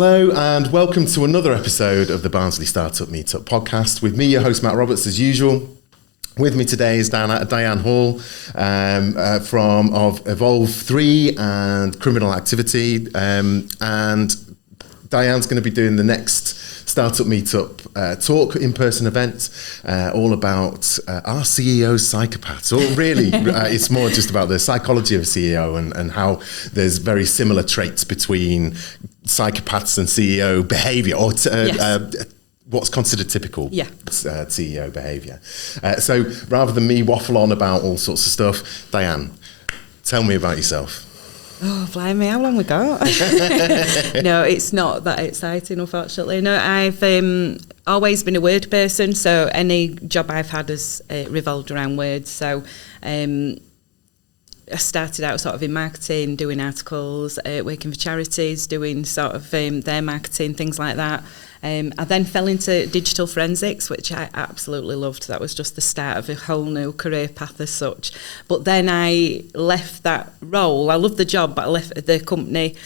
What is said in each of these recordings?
Hello and welcome to another episode of the Barnsley StartUp MeetUp podcast with me, your host Matt Roberts, as usual. With me today is Diane Hall of Evolv3 and Criminal Activity, and Diane's going to be doing the next Startup Meetup talk, in-person event, all about our CEOs Psychopaths. Or really, it's more just about the psychology of a CEO and how there's very similar traits between psychopaths and CEO behaviour, or what's considered typical CEO behaviour. So rather than me waffle on about all sorts of stuff, Diane, tell me about yourself. Oh, blimey, how long we got? No, it's not that exciting, unfortunately. No, I've always been a word person, so any job I've had has revolved around words. So I started out sort of in marketing, doing articles, working for charities, doing sort of their marketing, things like that. I then fell into digital forensics, which I absolutely loved. That was just the start of a whole new career path as such. But then I left that role. I loved the job, but I left the company.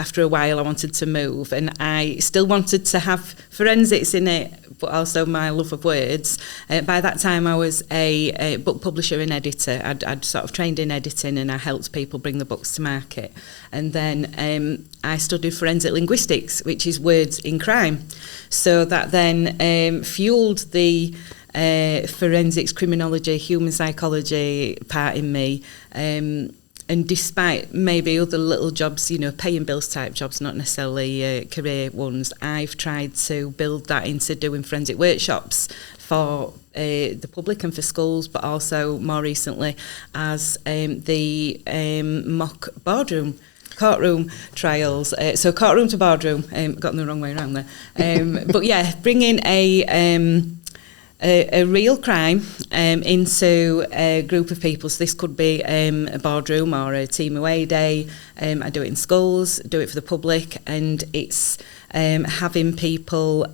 After a while, I wanted to move, and I still wanted to have forensics in it, but also my love of words. By that time, I was a book publisher and editor. I'd sort of trained in editing, and I helped people bring the books to market. And then I studied forensic linguistics, which is words in crime. So that then fueled the forensics, criminology, human psychology part in me. And despite maybe other little jobs, paying bills type jobs, not necessarily career ones, I've tried to build that into doing forensic workshops for the public and for schools, but also more recently as the mock courtroom trials. So courtroom to boardroom, got them the wrong way around there. But yeah, bringing a real crime into a group of people. So this could be a boardroom or a team away day. I do it in schools, do it for the public, and it's having people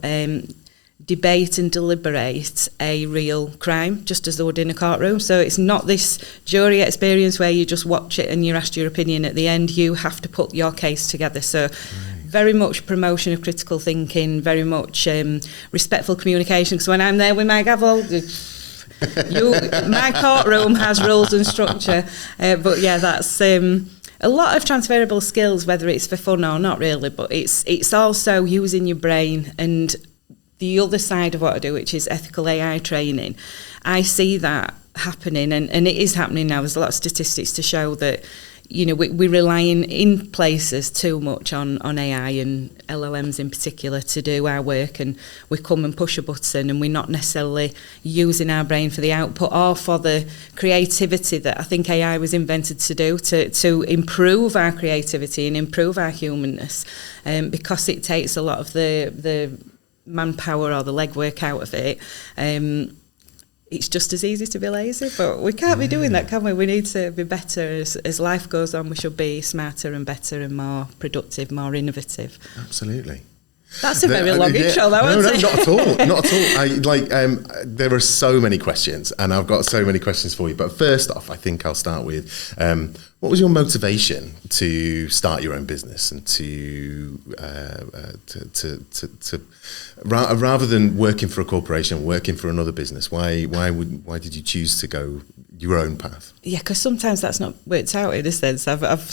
debate and deliberate a real crime, just as they would in a courtroom. So it's not this jury experience where you just watch it and you're asked your opinion at the end. You have to put your case together. So very much promotion of critical thinking, very much respectful communication. Because when I'm there with my gavel, my courtroom has rules and structure. But yeah, that's a lot of transferable skills, whether it's for fun or not really. But it's also using your brain. And the other side of what I do, which is ethical AI training, I see that happening, and it is happening now. There's a lot of statistics to show that we're relying in places too much on AI and LLMs in particular to do our work, and we come and push a button and we're not necessarily using our brain for the output or for the creativity that I think AI was invented to do, to improve our creativity and improve our humanness, because it takes a lot of the manpower or the legwork out of it. It's just as easy to be lazy, but we can't be doing that, can we? We need to be better. As life goes on, we should be smarter and better and more productive, more innovative. Absolutely. That's a very long intro, though, No, isn't it? not at all. Not at all. There are so many questions, and I've got so many questions for you. But first off, I think I'll start with, what was your motivation to start your own business and to rather than working for a corporation, working for another business? Why did you choose to go your own path? Yeah, because sometimes that's not worked out in a sense.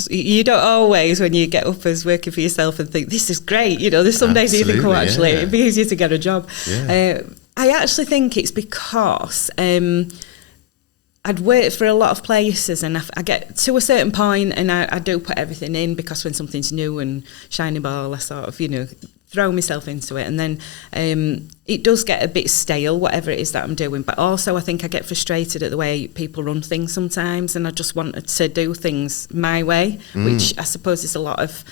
You don't always, when you get up as working for yourself and think, this is great, there's some days you think, oh, actually, it'd be easier to get a job. Yeah. I actually think it's because I'd worked for a lot of places, and I get to a certain point and I do put everything in, because when something's new and shiny ball, I sort of, throw myself into it, and then it does get a bit stale, whatever it is that I'm doing. But also I think I get frustrated at the way people run things sometimes, and I just wanted to do things my way, which I suppose is a lot of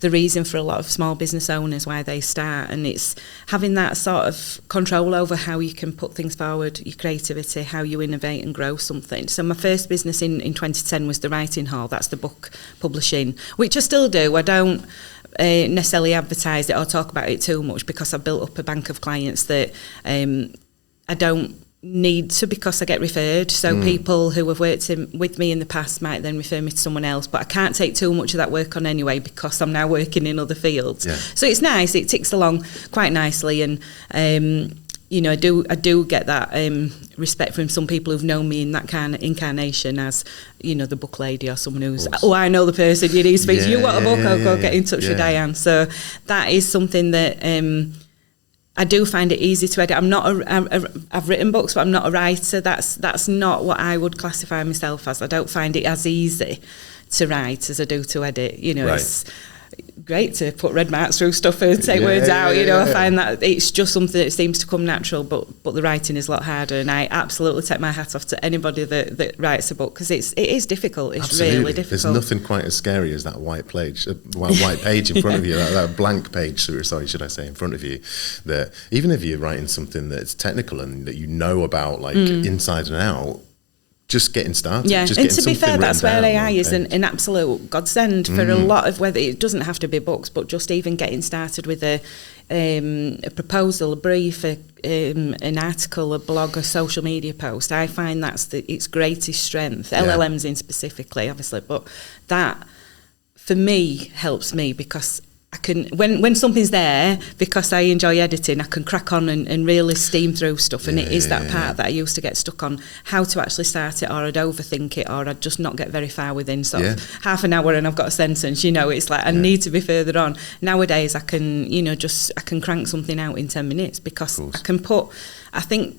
the reason for a lot of small business owners why they start. And it's having that sort of control over how you can put things forward, your creativity, how you innovate and grow something. So my first business in 2010 was the Writing Hall. That's the book publishing, which I still do. I don't necessarily advertise it or talk about it too much, because I've built up a bank of clients that I don't need to, because I get referred. So people who have worked with me in the past might then refer me to someone else, but I can't take too much of that work on anyway because I'm now working in other fields. Yeah. So it's nice, it ticks along quite nicely, and you know, I do get that respect from some people who've known me in that kind of incarnation as, you know, the book lady or someone who's, I know the person you need to speak to. You want a book? I'll go get in touch with Diane. So that is something that I do find it easy to edit. I've written books, but I'm not a writer. That's not what I would classify myself as. I don't find it as easy to write as I do to edit. You know, it's great to put red marks through stuff and take words out. You know, I find that it's just something that seems to come natural, but the writing is a lot harder. And I absolutely take my hat off to anybody that writes a book, because it is difficult. It's really difficult. There's nothing quite as scary as that white page in front of you, that blank page, should I say, in front of you. That even if you're writing something that's technical and that you know about, like inside and out, just getting started. Yeah, and to be fair, that's where AI is an absolute godsend for a lot of, whether it doesn't have to be books, but just even getting started with a proposal, a brief, an article, a blog, a social media post. I find that's its greatest strength. LLMs in specifically, obviously, but that for me helps me, because I can, when something's there, because I enjoy editing, I can crack on and really steam through stuff, and it is that part that I used to get stuck on, how to actually start it, or I'd overthink it, or I'd just not get very far within sort of half an hour and I've got a sentence, you know, it's like I need to be further on. Nowadays I can, you know, I can crank something out in 10 minutes, because I can I think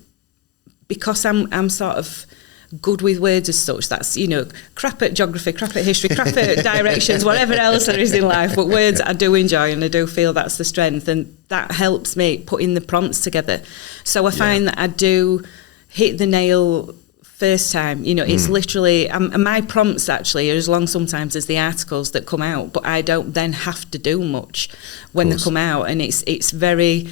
because I'm sort of good with words as such, that's, you know, crap at geography, crap at history, crap at directions, whatever else there is in life, but words I do enjoy, and I do feel that's the strength, and that helps me putting the prompts together. So I find that I do hit the nail first time, you know, it's literally, my prompts actually are as long sometimes as the articles that come out, but I don't then have to do much when they come out, and it's very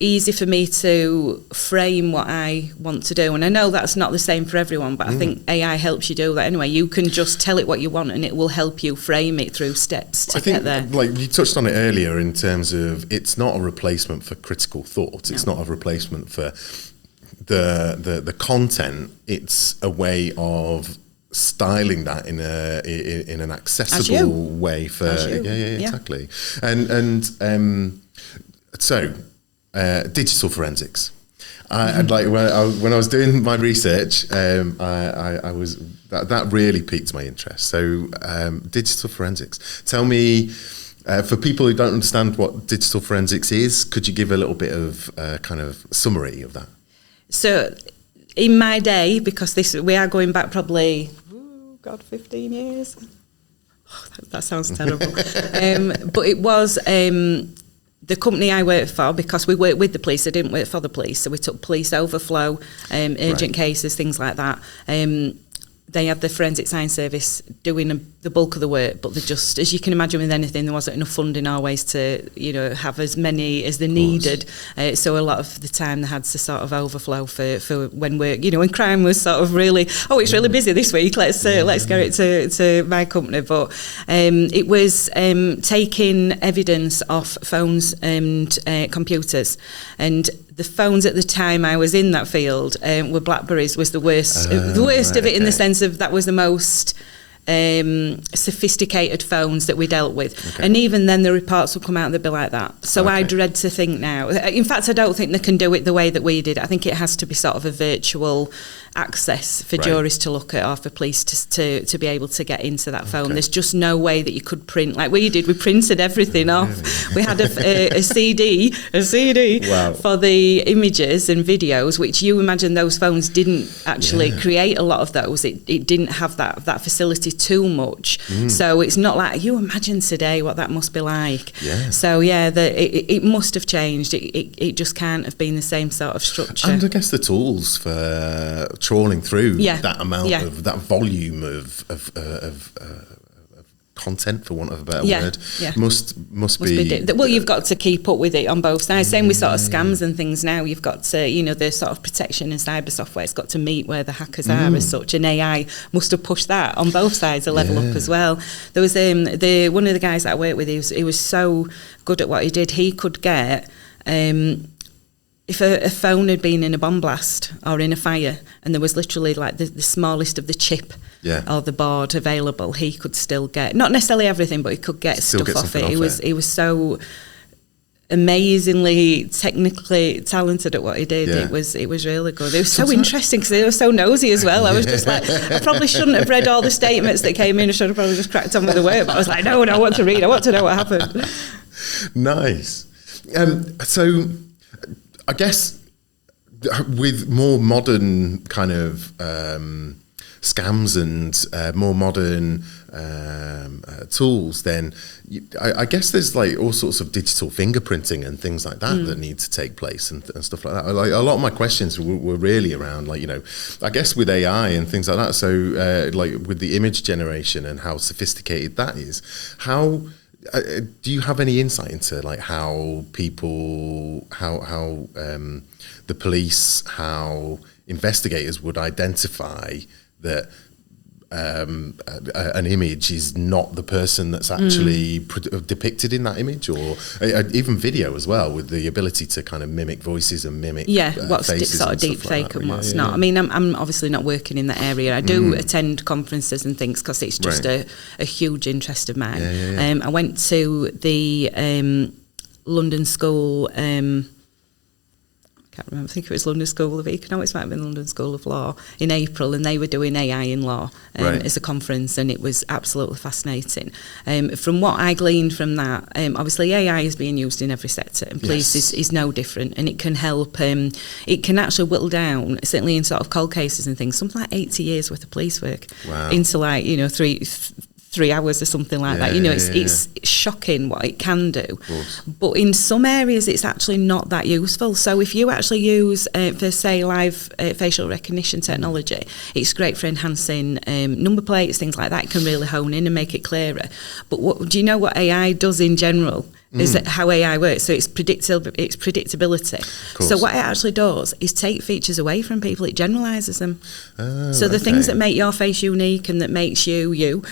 easy for me to frame what I want to do. And I know that's not the same for everyone, but I think AI helps you do that anyway. You can just tell it what you want, and it will help you frame it through steps to get there. Like you touched on it earlier, in terms of it's not a replacement for critical thought. It's not a replacement for the content. It's a way of styling that in an accessible way for exactly. So digital forensics. And like when I was doing my research, I was that really piqued my interest. So digital forensics. Tell me, for people who don't understand what digital forensics is, could you give a little bit of kind of summary of that? So in my day, because we are going back probably 15 years. Oh, that sounds terrible. But it was the company I worked for, because we worked with the police, I didn't work for the police, so we took police overflow, urgent cases, things like that. They had the forensic science service doing the bulk of the work, but they just, as you can imagine with anything, there wasn't enough funding always to, you know, have as many as they needed. So a lot of the time they had to sort of overflow for when when crime was sort of really, it's really busy this week, let's get it to my company. But it was taking evidence off phones and computers, and the phones at the time I was in that field were Blackberries, was the worst of it, in the sense of that was the most sophisticated phones that we dealt with. And even then the reports would come out and they'd be like that. So I dread to think now. In fact, I don't think they can do it the way that we did. I think it has to be sort of a virtual access for juries to look at, or for police to be able to get into that phone. There's just no way that you could print like we did. We printed everything off. We had a CD for the images and videos, which you imagine those phones didn't actually create a lot of those. It didn't have that facility too much. So it's not like, you imagine today what that must be like. So it must have changed. It just can't have been the same sort of structure. And I guess the tools for trawling through that amount of that volume of content, for want of a better word, must be well, you've got to keep up with it on both sides. Same with sort of scams and things now. You've got to, the sort of protection and cyber software, it's got to meet where the hackers are as such, and AI must have pushed that on both sides a level up as well. There was one of the guys that I worked with, he was so good at what he did. He could get if a phone had been in a bomb blast or in a fire and there was literally like the smallest of the chip or the board available, he could still get, not necessarily everything, but he could get stuff off it. He was so amazingly technically talented at what he did. It was really good. It was so interesting because they were so nosy as well. I was just like, I probably shouldn't have read all the statements that came in. I should have probably just cracked on with the work, but I was like, no, I want to read. I want to know what happened. Nice. So I guess with more modern kind of scams and more modern tools, then I guess there's like all sorts of digital fingerprinting and things like that that need to take place and stuff like that. Like a lot of my questions were really around, like, you know, I guess with AI and things like that. So like with the image generation and how sophisticated that is, how do you have any insight into like how people, how the police, how investigators would identify that an image is not the person that's actually depicted in that image, or even video as well, with the ability to kind of mimic voices and mimic what's faces sort of deep fake and what's not. I mean, I'm obviously not working in that area. I do attend conferences and things because it's just a huge interest of mine. I went to the London School, I can't remember, I think it was London School of Economics, might have been London School of Law, in April, and they were doing AI in law as a conference, and it was absolutely fascinating. From what I gleaned from that, obviously AI is being used in every sector, and police is no different, and it can help, it can actually whittle down, certainly in sort of cold cases and things, something like 80 years worth of police work into like, you know, 3 hours or something like that. You know, it's shocking what it can do. But in some areas, it's actually not that useful. So if you actually use, for say, live facial recognition technology, it's great for enhancing number plates, things like that. It can really hone in and make it clearer. But do you know what AI does in general? Is that how AI works? So it's predictability. So what it actually does is take features away from people. It generalises them. So the things that make your face unique and that makes you,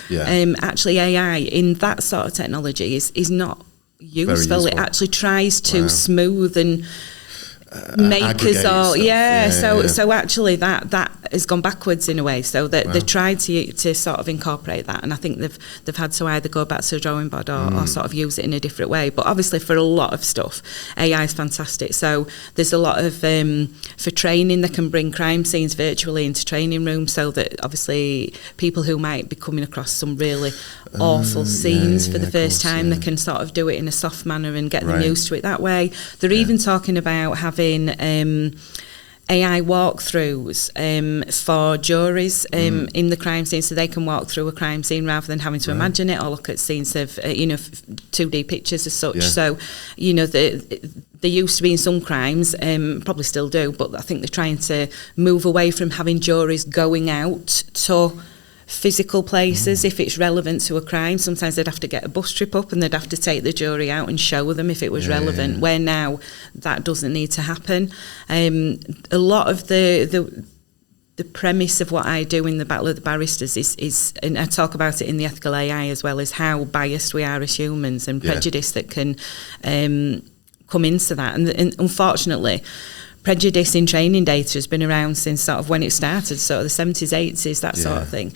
actually AI in that sort of technology is not useful. It actually tries to smooth and make us all so actually that has gone backwards in a way, so that they tried to sort of incorporate that, and I think they've had to either go back to the drawing board or sort of use it in a different way. But obviously for a lot of stuff AI is fantastic. So there's a lot of for training, they can bring crime scenes virtually into training rooms, so that obviously people who might be coming across some really awful scenes for the first time, they can sort of do it in a soft manner and get them used to it that way. They're even talking about having AI walkthroughs for juries in the crime scene, so they can walk through a crime scene rather than having to imagine it or look at scenes of 2D pictures as such. So, you know, they used to be in some crimes, probably still do, but I think they're trying to move away from having juries going out to physical places if it's relevant to a crime. Sometimes they'd have to get a bus trip up and they'd have to take the jury out and show them if it was relevant, where now that doesn't need to happen. A lot of the premise of what I do in the Battle of the Barristers is, and I talk about it in the Ethical AI as well, is how biased we are as humans and prejudice that can come into that. And unfortunately, prejudice in training data has been around since sort of when it started, sort of the 70s, 80s, that sort of thing.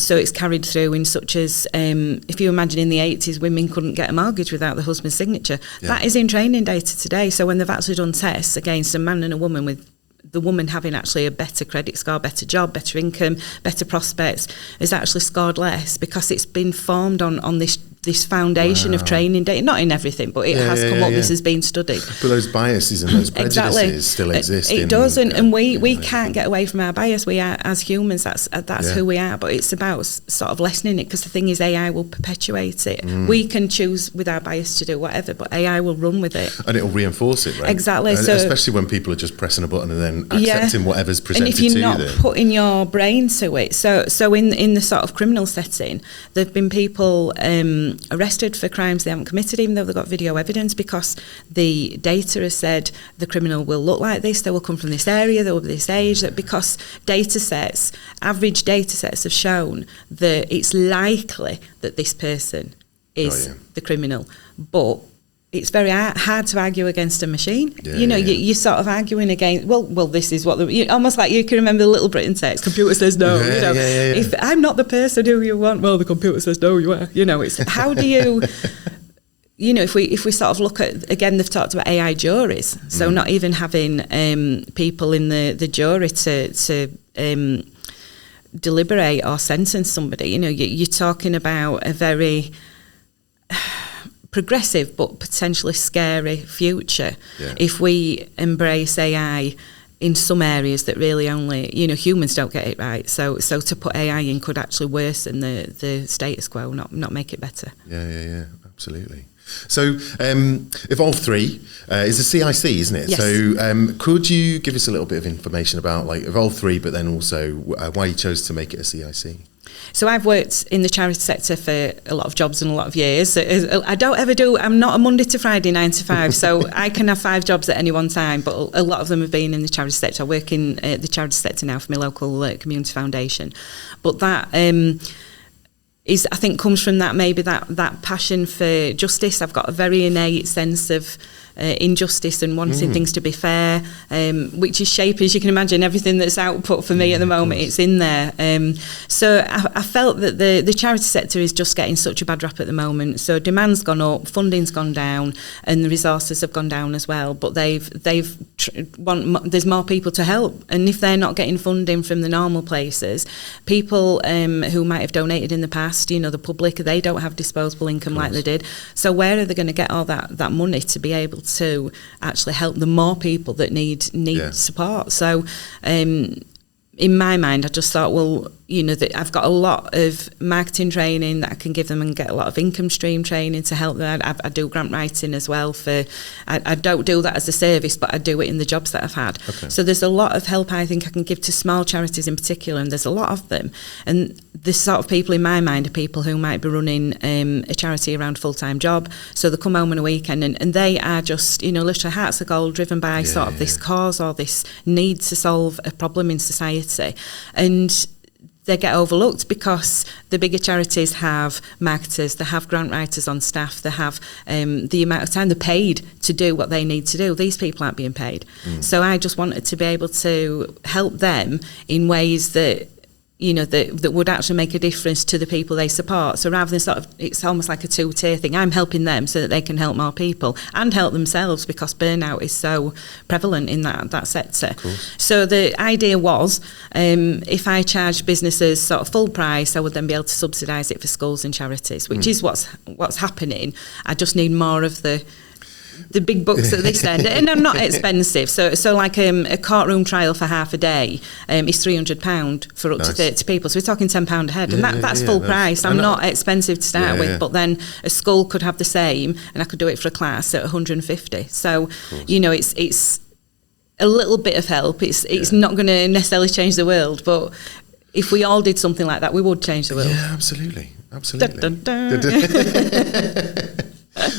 So it's carried through in such as, if you imagine in the 80s, women couldn't get a mortgage without the husband's signature. That is in training data today. So when they've actually done tests against a man and a woman, with the woman having actually a better credit score, better job, better income, better prospects, has actually scored less because it's been formed on this foundation of training data. Not in everything, but it has come up. This has been studied. But those biases and those prejudices still exist. It does, and we can't get away from our bias. We are, as humans, that's who we are. But it's about sort of lessening it, because the thing is, AI will perpetuate it. We can choose with our bias to do whatever, but AI will run with it. And it'll reinforce it, right? Exactly. And so, especially when people are just pressing a button and then accepting whatever's presented to them. And if you're not putting your brain to it. So in the sort of criminal setting, there have been people arrested for crimes they haven't committed, even though they've got video evidence, because the data has said the criminal will look like this, they will come from this area, they will be this age, that because average data sets have shown that it's likely that this person is the criminal. But it's very hard to argue against a machine. You're sort of arguing against, well, this is what almost like you can remember the Little Britain text, computer says no. If I'm not the person who you want, well, the computer says no, you are. It's how do you, if we sort of look at, again, they've talked about AI juries, so not even having people in the jury to deliberate or sentence somebody. You're talking about a very progressive but potentially scary future if we embrace AI in some areas that really only humans don't get it right. So to put AI in could actually worsen the status quo, not make it better. Yeah, absolutely. So Evolv3 is a CIC, isn't it? Yes. So could you give us a little bit of information about like Evolv3, but then also why you chose to make it a CIC? So I've worked in the charity sector for a lot of jobs and a lot of years. I'm not a Monday to Friday 9 to 5, so I can have 5 jobs at any one time, but a lot of them have been in the charity sector. I work in the charity sector now for my local community foundation. But that I think comes from that passion for justice. I've got a very innate sense of injustice and wanting things to be fair, which is shaping, as you can imagine, everything that's output for me at the moment. It's in there. So I felt that the charity sector is just getting such a bad rap at the moment. So demand's gone up, funding's gone down, and the resources have gone down as well. But there's more people to help, and if they're not getting funding from the normal places, people who might have donated in the past, the public, they don't have disposable income like they did. So where are they going to get all that money to be able to actually help the more people that need support? So in my mind, I just thought, well, that I've got a lot of marketing training that I can give them and get a lot of income stream training to help them. I do grant writing as well I don't do that as a service, but I do it in the jobs that I've had. Okay. So there's a lot of help I think I can give to small charities in particular, and there's a lot of them. And the sort of people in my mind are people who might be running a charity around a full-time job. So they come home on a weekend and they are just, literally hearts of gold, driven by sort of this cause or this need to solve a problem in society. And they get overlooked because the bigger charities have marketers, they have grant writers on staff, they have the amount of time they're paid to do what they need to do. These people aren't being paid. So I just wanted to be able to help them in ways that that would actually make a difference to the people they support. So rather than it's almost like a two-tier thing. I'm helping them so that they can help more people and help themselves, because burnout is so prevalent in that sector. So the idea was, if I charged businesses sort of full price, I would then be able to subsidise it for schools and charities, which is what's happening. I just need more of the big bucks at this end, and they're not expensive. So like a courtroom trial for half a day is £300 for up to 30 people. So we're talking £10 a head, and that's full price. I'm not expensive to start with, but then a school could have the same, and I could do it for a class at 150. So it's a little bit of help. It's not going to necessarily change the world, but if we all did something like that, we would change the world. Yeah, absolutely. Dun, dun, dun.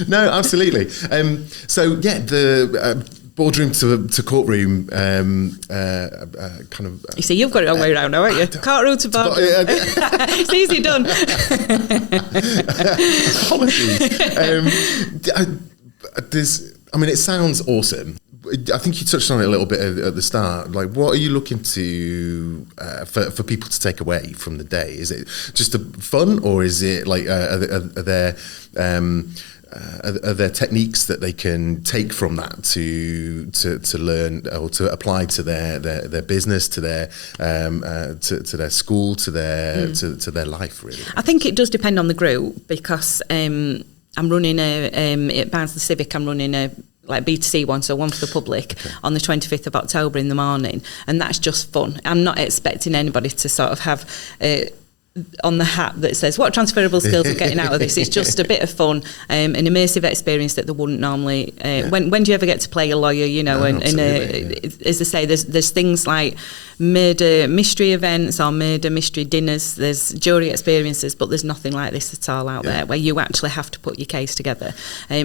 No, absolutely. The boardroom to courtroom kind of... You see, you've got it all the way around now, haven't you? Courtroom to boardroom. It's easy done. Apologies. It sounds awesome. I think you touched on it a little bit at the start. Like, what are you looking to for people to take away from the day? Is it just fun, or is it like are there techniques that they can take from that to learn or to apply to their business, to their to their school, to their life, really? I think it does depend on the group, because I'm running at Barnsley Civic. I'm running a B2C one, so one for the public, on the 25th of October in the morning, and that's just fun. I'm not expecting anybody to sort of have on the hat that says what transferable skills are getting out of this. It's just a bit of fun, an immersive experience that they wouldn't normally. When do you ever get to play a lawyer? As I say, there's things like murder mystery events or murder mystery dinners. There's jury experiences, but there's nothing like this at all out there, where you actually have to put your case together.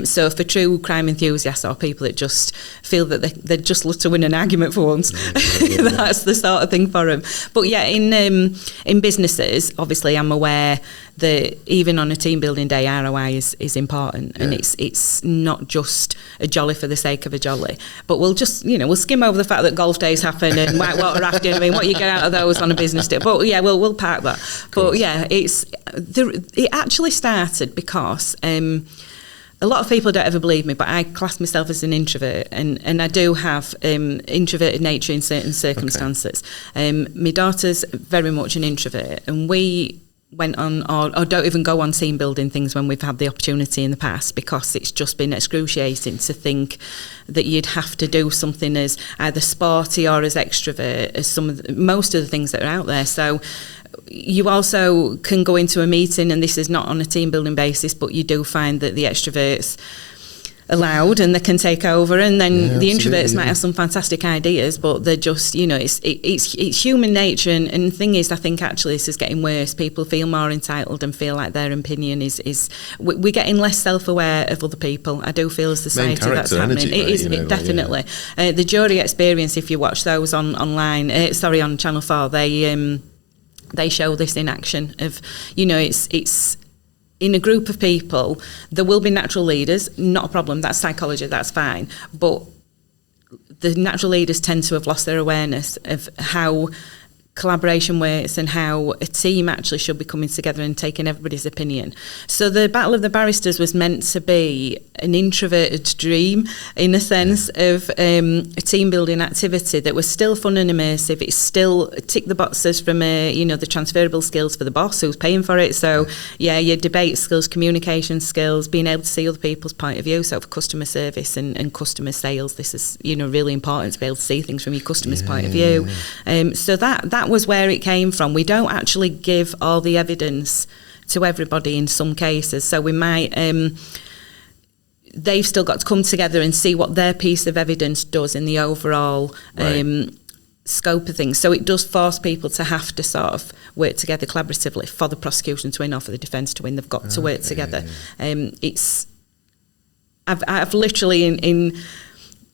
So for true crime enthusiasts or people that just feel that they'd just love to win an argument for once, that's the sort of thing for them. But in businesses obviously I'm aware that even on a team building day, ROI is important, and it's not just a jolly for the sake of a jolly. But we'll just, we'll skim over the fact that golf days happen and whitewater rafting. I mean, what you get out of those on a business day. But yeah, we'll park that. But yeah, it actually started because a lot of people don't ever believe me, but I class myself as an introvert, and I do have introverted nature in certain circumstances. My daughter's very much an introvert, and we went on or don't even go on team building things when we've had the opportunity in the past, because it's just been excruciating to think that you'd have to do something as either sporty or as extrovert as most of the things that are out there. So you also can go into a meeting, and this is not on a team building basis, but you do find that the extroverts are loud and they can take over, and then the introverts might have some fantastic ideas, but they're just, it's human nature. And the thing is, I think actually this is getting worse. People feel more entitled and feel like their opinion is we're getting less self-aware of other people. I do feel as a society that's happening. Energy, right? It is, definitely. The jury experience, if you watch those on Channel 4, they show this in action of, it's in a group of people, there will be natural leaders, not a problem, that's psychology, that's fine. But the natural leaders tend to have lost their awareness of how collaboration works and how a team actually should be coming together and taking everybody's opinion. So the Battle of the Barristers was meant to be an introverted dream, in a sense, of a team building activity that was still fun and immersive. It still ticked the boxes from the transferable skills for the boss who's paying for it. So your debate skills, communication skills, being able to see other people's point of view. So for customer service and customer sales, this is really important to be able to see things from your customer's point of view. So that was where it came from. We don't actually give all the evidence to everybody in some cases. So we might, they've still got to come together and see what their piece of evidence does in the overall scope of things. So it does force people to have to sort of work together collaboratively for the prosecution to win or for the defence to win. They've got to work together. I've literally in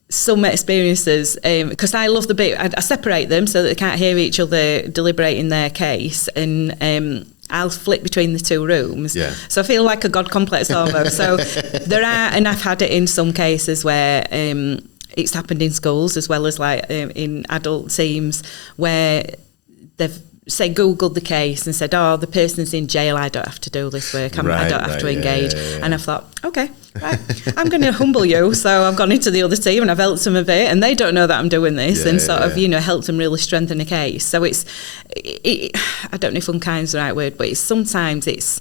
some experiences, because I love the bit, I separate them so that they can't hear each other deliberating their case, and I'll flip between the two rooms. So I feel like a God complex almost. So there are, and I've had it in some cases where it's happened in schools as well as in adult teams, where they've say Googled the case and said, the person's in jail, I don't have to do this work, I don't have to engage. And I've thought, okay, right, I'm going to humble you. So I've gone into the other team and I've helped them a bit, and they don't know that I'm doing this, and sort of, helped them really strengthen the case. So I don't know if unkind's the right word, but sometimes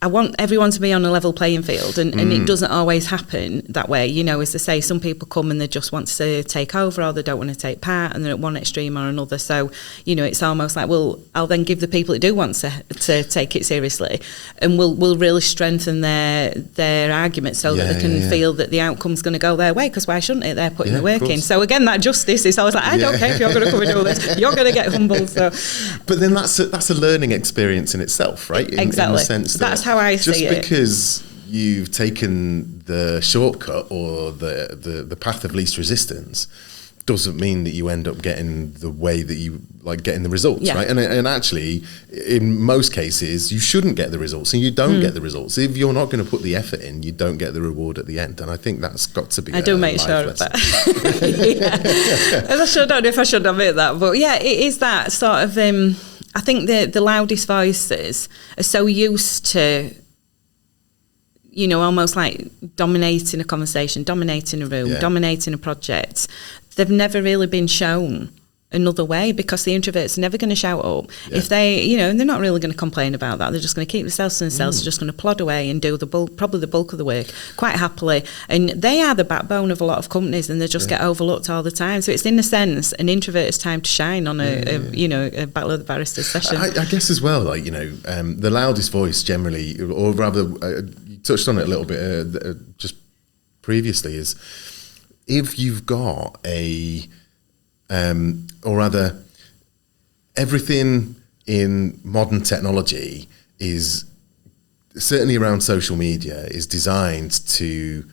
I want everyone to be on a level playing field, and it doesn't always happen that way. As I say, some people come and they just want to take over, or they don't want to take part, and they're at one extreme or another. So, it's almost like, well, I'll then give the people that do want to take it seriously, and we'll really strengthen their argument so that they can feel that the outcome's going to go their way, because why shouldn't it? They're putting the work in. So again, that justice is always like, I don't care if you're going to come and do this, you're going to get humbled. So, but then that's a learning experience in itself, right? Exactly. In the sense that how I see it. Just because you've taken the shortcut or the path of least resistance doesn't mean that you end up getting the way that you like getting the results, right? And actually, in most cases, you shouldn't get the results, and you don't get the results. If you're not going to put the effort in, you don't get the reward at the end. And I think that's got to be I do make sure of that. I don't know if I should admit that, but it is that sort of... I think the loudest voices are so used to, almost like dominating a conversation, dominating a room, dominating a project. They've never really been shown another way, because the introverts are never going to shout up. If they, and they're not really going to complain about that. They're just going to keep themselves to themselves. They're just going to plod away and do probably the bulk of the work quite happily. And they are the backbone of a lot of companies, and they just get overlooked all the time. So it's, in a sense, an introvert's time to shine on a Battle of the Barristers session. I guess as well, the loudest voice generally, or rather, you touched on it a little bit just previously, is if you've got or rather, everything in modern technology is, certainly around social media, is designed to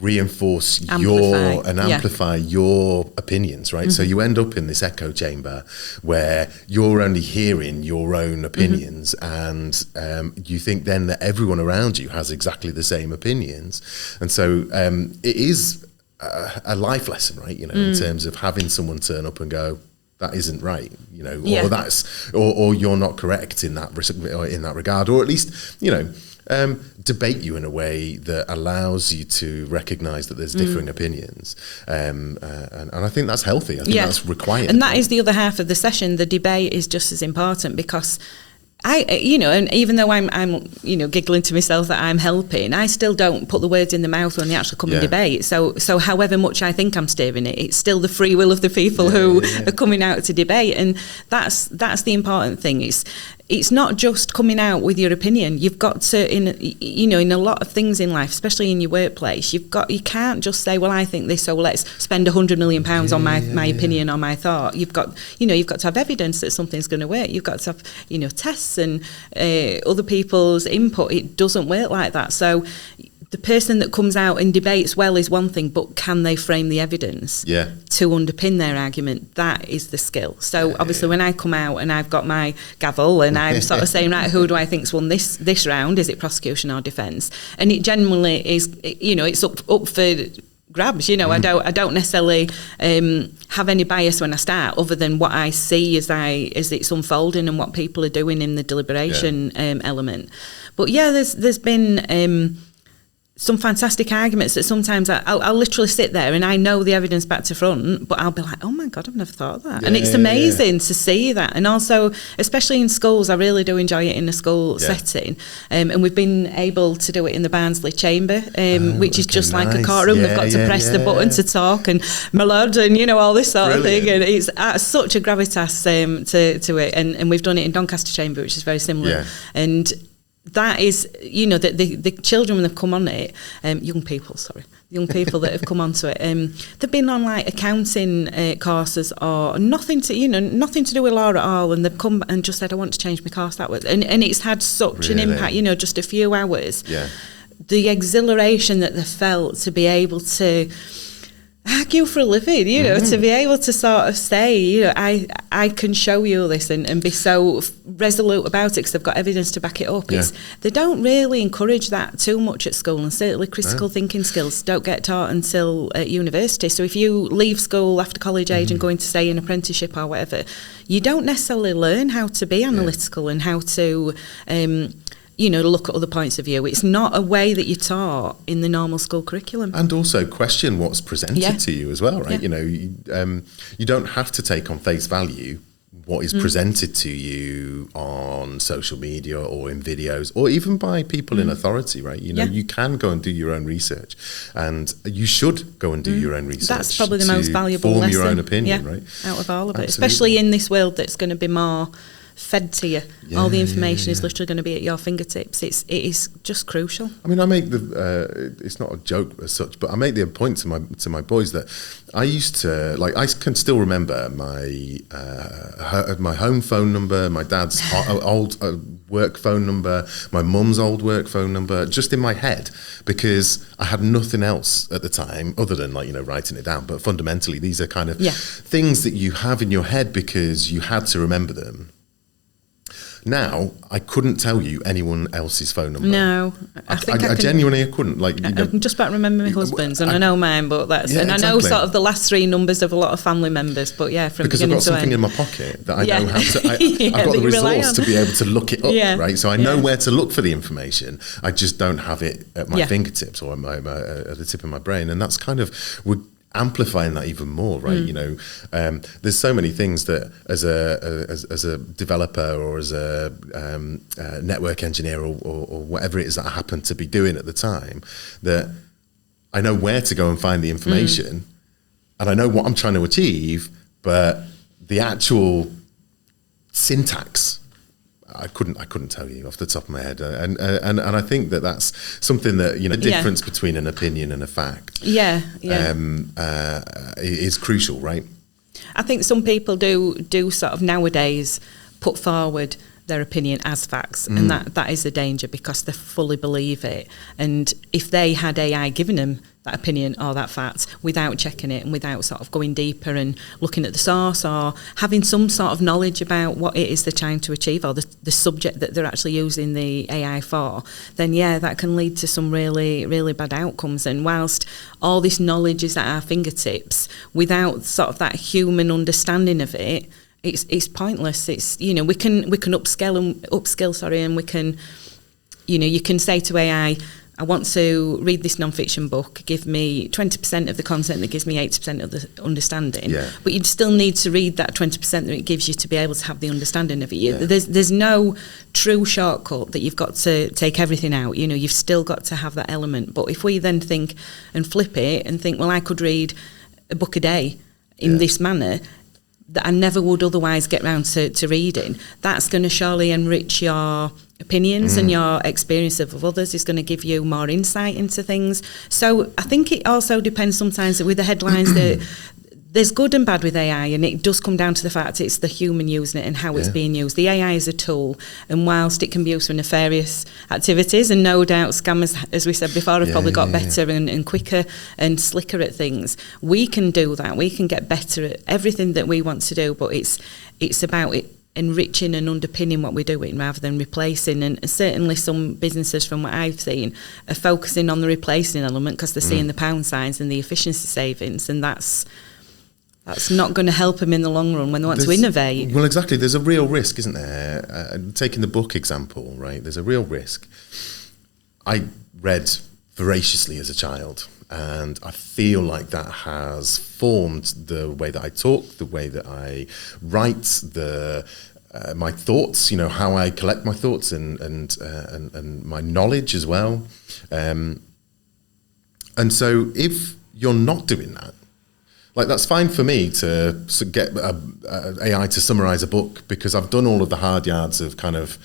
reinforce amplify your opinions, right? So you end up in this echo chamber where you're only hearing your own opinions, and you think then that everyone around you has exactly the same opinions. And so it is a life lesson, right? In terms of having someone turn up and go, that isn't right, or you're not correct in that regard, or at least, debate you in a way that allows you to recognise that there's differing opinions, and I think that's healthy. I think that's required, and that is the other half of the session. The debate is just as important, because and even though I'm giggling to myself that I'm helping, I still don't put the words in the mouth when they actually come and debate. So however much I think I'm steering it, it's still the free will of the people who are coming out to debate, and that's the important thing. It's not just coming out with your opinion. You've got to, in a lot of things in life, especially in your workplace, you can't just say, well, I think this, so let's spend £100 million on my opinion or my thought. You've got to have evidence that something's going to work. You've got to have, tests and other people's input. It doesn't work like that. So the person that comes out and debates well is one thing, but can they frame the evidence to underpin their argument? That is the skill. So obviously when I come out and I've got my gavel and I'm sort of saying, right, who do I think's won this round? Is it prosecution or defence? And it generally is, it's up for grabs. I don't necessarily have any bias when I start, other than what I see as it's unfolding and what people are doing in the deliberation element. But there's been some fantastic arguments that sometimes I'll literally sit there and I know the evidence back to front, but I'll be like, oh my God, I've never thought of that. And it's amazing to see that. And also, especially in schools, I really do enjoy it in a school setting. And we've been able to do it in the Barnsley chamber, which is just like a courtroom. They've got to press the button to talk, and my lord, and all this sort of thing. And it's such a gravitas to it. And we've done it in Doncaster chamber, which is very similar. And that is, the children when they've come on it, young people that have come onto it, they've been on like accounting courses or nothing to do with law at all, and they've come and just said, I want to change my course that way, and it's had such an impact, just a few hours. The exhilaration that they felt to be able to argue for a living, to be able to sort of say, I can show you this and be so resolute about it because they've got evidence to back it up. They don't really encourage that too much at school, and certainly critical thinking skills don't get taught until at university. So if you leave school after college age and go into, say, an apprenticeship or whatever, you don't necessarily learn how to be analytical and how to look at other points of view. It's not a way that you're taught in the normal school curriculum. And also question what's presented to you as well, right? You don't have to take on face value what is presented to you on social media or in videos or even by people in authority, right? You can go and do your own research, and you should go and do your own research. That's probably the most valuable lesson. Form your own opinion, right? Out of all of it, especially in this world that's going to be more fed to you. All the information is literally going to be at your fingertips. It is just crucial. I mean, I make it's not a joke as such, but I make the point to my boys that I used to, I can still remember my home phone number, my dad's old work phone number, my mum's old work phone number, just in my head, because I had nothing else at the time other than writing it down. But fundamentally, these are kind of things that you have in your head because you had to remember them. Now, I couldn't tell you anyone else's phone number. No, I genuinely couldn't. I can just about remember my husband's, and I know mine, but that's and exactly. I know sort of the last three numbers of a lot of family members. But from because I've got something in my pocket that I know how to. I've got the resource to be able to look it up, right? So I know where to look for the information. I just don't have it at my fingertips or at the tip of my brain, and that's kind of amplifying that even more, right? There's so many things that as a developer or as a network engineer or whatever it is that I happen to be doing at the time, that I know where to go and find the information, and I know what I'm trying to achieve, but the actual syntax, I couldn't tell you off the top of my head, and I think that's something that the difference between an opinion and a fact is crucial, right? I think some people do sort of nowadays put forward their opinion as facts, and that is a danger because they fully believe it. And if they had AI giving them opinion or that fact without checking it and without sort of going deeper and looking at the source or having some sort of knowledge about what it is they're trying to achieve or the subject that they're actually using the AI for, then that can lead to some really, really bad outcomes. And whilst all this knowledge is at our fingertips, without sort of that human understanding of it, it's pointless. It's we can upskill and we can, you can say to AI, I want to read this non-fiction book, give me 20% of the content that gives me 80% of the understanding. Yeah. But you'd still need to read that 20% that it gives you to be able to have the understanding of it. Yeah. There's no true shortcut that you've got to take everything out. You've still got to have that element. But if we then think and flip it and think, well, I could read a book a day in this manner that I never would otherwise get round to reading, that's going to surely enrich your opinions and your experience of others. Is going to give you more insight into things. So I think it also depends sometimes with the headlines that there's good and bad with AI, and it does come down to the fact it's the human using it and how it's being used. The AI is a tool, and whilst it can be used for nefarious activities, and no doubt scammers, as we said before, have probably got better and quicker and slicker at things, we can do that. We can get better at everything that we want to do, but it's about it enriching and underpinning what we're doing rather than replacing. And certainly some businesses, from what I've seen, are focusing on the replacing element because they're seeing the pound signs and the efficiency savings, and that's not going to help them in the long run when they want to innovate. Well, exactly. There's a real risk, isn't there? Taking the book example, right? There's a real risk. I read voraciously as a child, and I feel like that has formed the way that I talk, the way that I write, my thoughts. How I collect my thoughts and my knowledge as well. And so, if you're not doing that, like, that's fine for me to get AI to summarize a book, because I've done all of the hard yards of kind of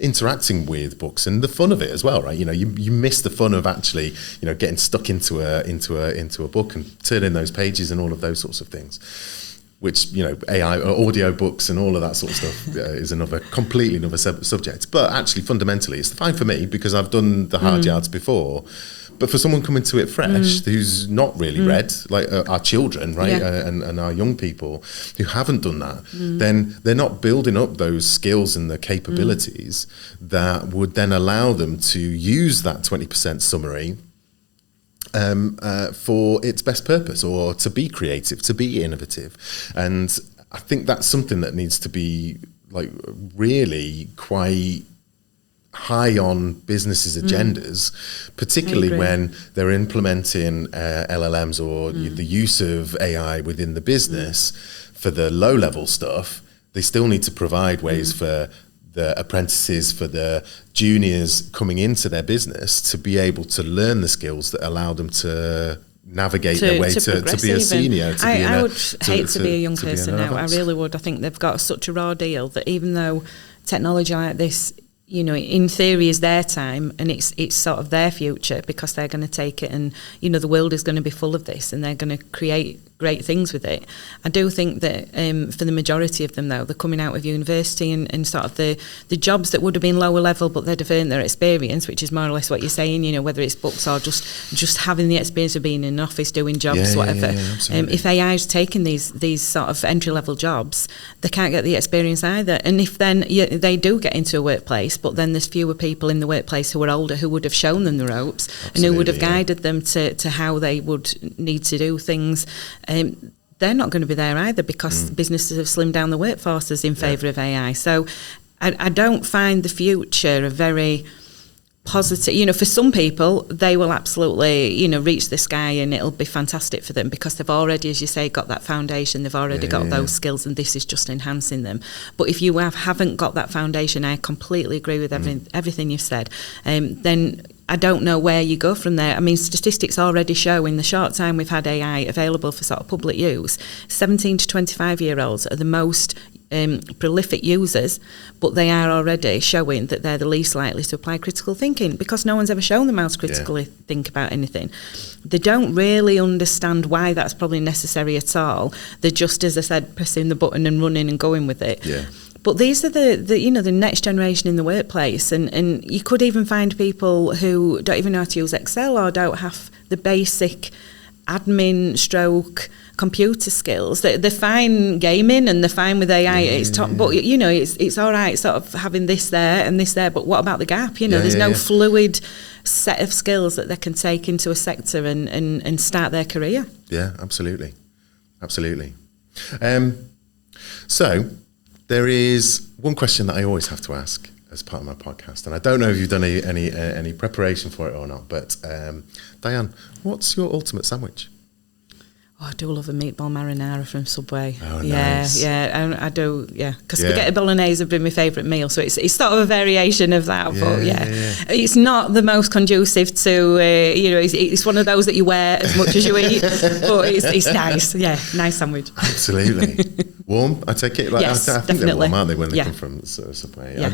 interacting with books and the fun of it as well, right? You miss the fun of actually, getting stuck into a book and turning those pages and all of those sorts of things, which, AI, audio books and all of that sort of stuff is completely another subject. But actually, fundamentally, it's fine for me because I've done the hard yards before. But for someone coming to it fresh, who's not really read, like our children, right, and our young people who haven't done that, then they're not building up those skills and the capabilities that would then allow them to use that 20% summary for its best purpose, or to be creative, to be innovative. And I think that's something that needs to be, like, really quite high on businesses' agendas, particularly when they're implementing LLMs or the use of AI within the business. For the low-level stuff, they still need to provide ways for the apprentices, for the juniors coming into their business, to be able to learn the skills that allow them to navigate their way to be a senior. I would hate to be a young person now. I really would. I think they've got such a raw deal that even though technology like this, in theory is their time, and it's sort of their future, because they're going to take it, and the world is going to be full of this, and they're going to create great things with it. I do think that for the majority of them, though, they're coming out of university and sort of the jobs that would have been lower level, but they'd have earned their experience, which is more or less what you're saying, whether it's books or just having the experience of being in an office doing jobs, whatever. If AI is taking these sort of entry-level jobs, they can't get the experience either. And if then they do get into a workplace, but then there's fewer people in the workplace who are older who would have shown them the ropes and who would have guided them to how they would need to do things. They're not going to be there either, because businesses have slimmed down the workforces in favour of AI. So I don't find the future a very positive. For some people, they will absolutely, reach the sky and it'll be fantastic for them, because they've already, as you say, got that foundation. They've already got those skills, and this is just enhancing them. But if you haven't got that foundation, I completely agree with everything you've said. Then I don't know where you go from there. I mean, statistics already show, in the short time we've had AI available for sort of public use, 17 to 25-year-olds are the most prolific users, but they are already showing that they're the least likely to apply critical thinking, because no one's ever shown them how to critically think about anything. They don't really understand why that's probably necessary at all. They're just, as I said, pressing the button and running and going with it. But these are the next generation in the workplace, and you could even find people who don't even know how to use Excel or don't have the basic admin stroke computer skills. They're fine gaming and they're fine with AI. It's top, but it's all right sort of having this there and this there. But what about the gap? There's no fluid set of skills that they can take into a sector and start their career. Yeah, absolutely. So there is one question that I always have to ask as part of my podcast, and I don't know if you've done any preparation for it or not, but Diane, what's your ultimate sandwich? Oh, I do love a meatball marinara from Subway. Oh, yeah, nice. Yeah, I do, yeah. Because spaghetti bolognese have been my favourite meal, so it's sort of a variation of that. But it's not the most conducive to, it's one of those that you wear as much as you eat, but it's nice. Yeah, nice sandwich. Absolutely. Warm, I take it? Yes, I think definitely. they're warm, aren't they, when they come from Subway? Yeah.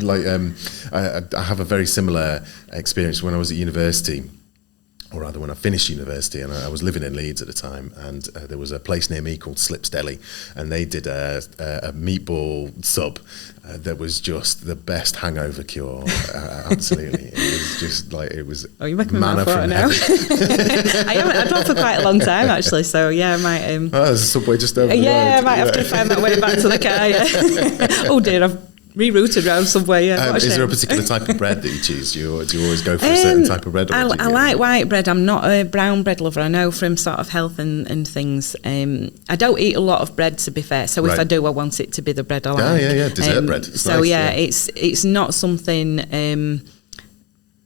I have a very similar experience when I was at university. Or rather, when I finished university, and I was living in Leeds at the time, and there was a place near me called Slips Deli, and they did a meatball sub that was just the best hangover cure. Absolutely, it was just like it was. Oh, you're making me mouth water now. I've done for quite a long time actually, so yeah, I might. There's a Subway just over the road. Yeah, I might have to find that way back to the car. Yeah. Oh dear, I've rerouted around Subway. Yeah. Is there a particular type of bread that you choose? Do you always go for a certain type of bread? I like white bread. I'm not a brown bread lover. I know from sort of health and things. I don't eat a lot of bread, to be fair. So if I do, I want it to be the bread I like. Yeah, dessert bread. It's so nice, it's not something.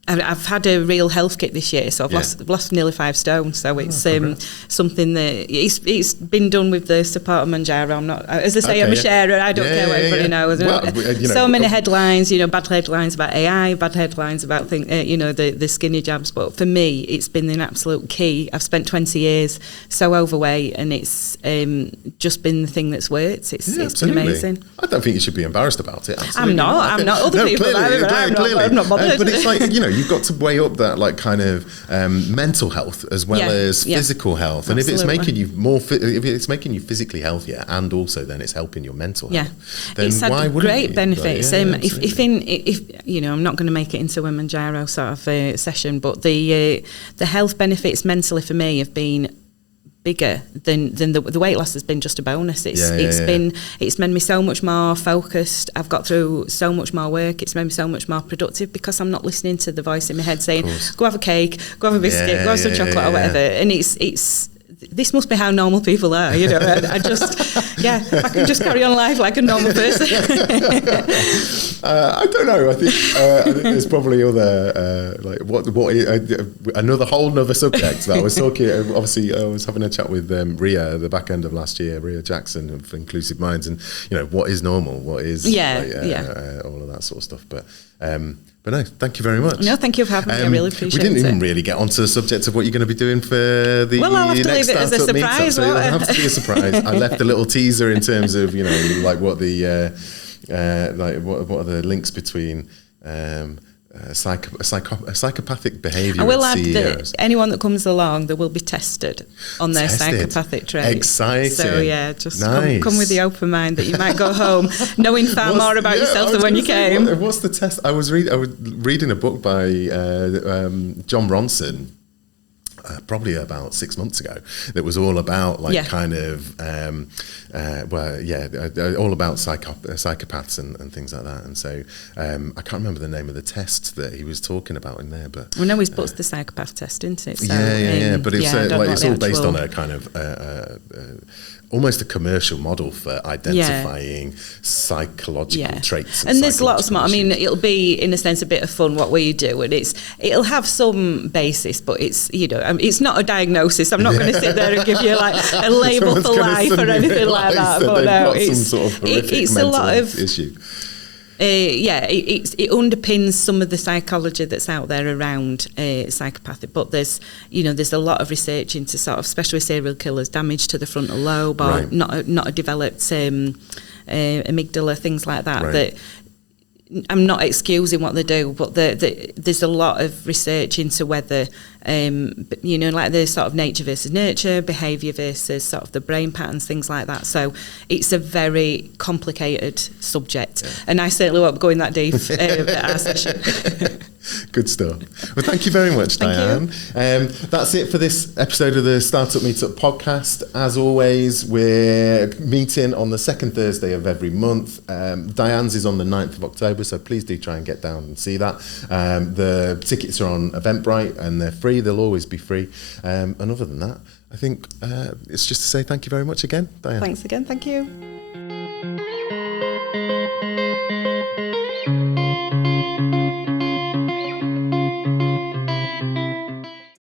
I've had a real health kick this year, so I've lost nearly 5 stone. So it's something that it's been done with the support of Manjaro. I'm not, as I say, I'm a sharer. I don't care what everybody knows. Well, so many headlines, bad headlines about AI, bad headlines about things, the skinny jabs. But for me, it's been an absolute key. I've spent 20 years so overweight, and it's just been the thing that's worked. It's been amazing. I don't think you should be embarrassed about it. Absolutely. I'm not. Other people are, but I'm not bothered. But it's like, you've got to weigh up that like kind of mental health as well as physical health. And Absolutely. if it's making you if it's making you physically healthier, and also then it's helping your mental health, then it's why had wouldn't great you? benefits. If I'm not going to make it into a Manjaro sort of session, but the health benefits mentally for me have been bigger than the weight loss has been just a bonus. It's made me so much more focused. I've got through so much more work. It's made me so much more productive because I'm not listening to the voice in my head saying, go have a cake, go have a biscuit, go have some chocolate or whatever. And it's this must be how normal people are, I just, I can just carry on life like a normal person. I don't know. I think there's probably other another whole subject that I was talking. Obviously, I was having a chat with Ria at the back end of last year, Ria Jackson of Inclusive Minds, and what is normal, what is all of that sort of stuff. But no, thank you very much. No, thank you for having me. I really appreciate it. We didn't even really get onto the subject of what you're going to be doing for the I'll have to next leave it as a startup surprise. meetup. So it'll have to be a surprise. I left a little teaser in terms of like what the what are the links between psychopathic behaviour. I will add CEOs. that anyone that comes along, they will be tested on their psychopathic traits. Exciting. So just come with the open mind that you might go home knowing far more about yourself than when you came. What's the test? I was reading a book by John Ronson. Probably about 6 months ago, that was all about all about psychopaths and things like that. And so I can't remember the name of the test that he was talking about in there, but we know his book's the psychopath test, isn't it? So, but it's it's all based on a kind of almost a commercial model for identifying psychological traits. And there's lots more. I mean, it'll be in a sense a bit of fun what we do, and it'll have some basis, but it's it's not a diagnosis. I'm not going to sit there and give you like a label for life or anything like that. But no, it's a lot of issue. It underpins some of the psychology that's out there around psychopathic, but there's a lot of research into sort of, especially serial killers, damage to the frontal lobe or not a developed amygdala, things like that. Right. That I'm not excusing what they do, but there's a lot of research into whether but, you know, like the sort of nature versus nurture, behaviour versus sort of the brain patterns, things like that. So it's a very complicated subject, and I certainly won't go in that deep at our session. Good stuff. Well, thank you very much, Diane. That's it for this episode of the Startup Meetup podcast. As always, we're meeting on the second Thursday of every month. Diane's is on the 9th of October, so please do try and get down and see that. The tickets are on Eventbrite and they're free. They'll always be free. And other than that, I think it's just to say thank you very much again, Diane. Thanks again. Thank you.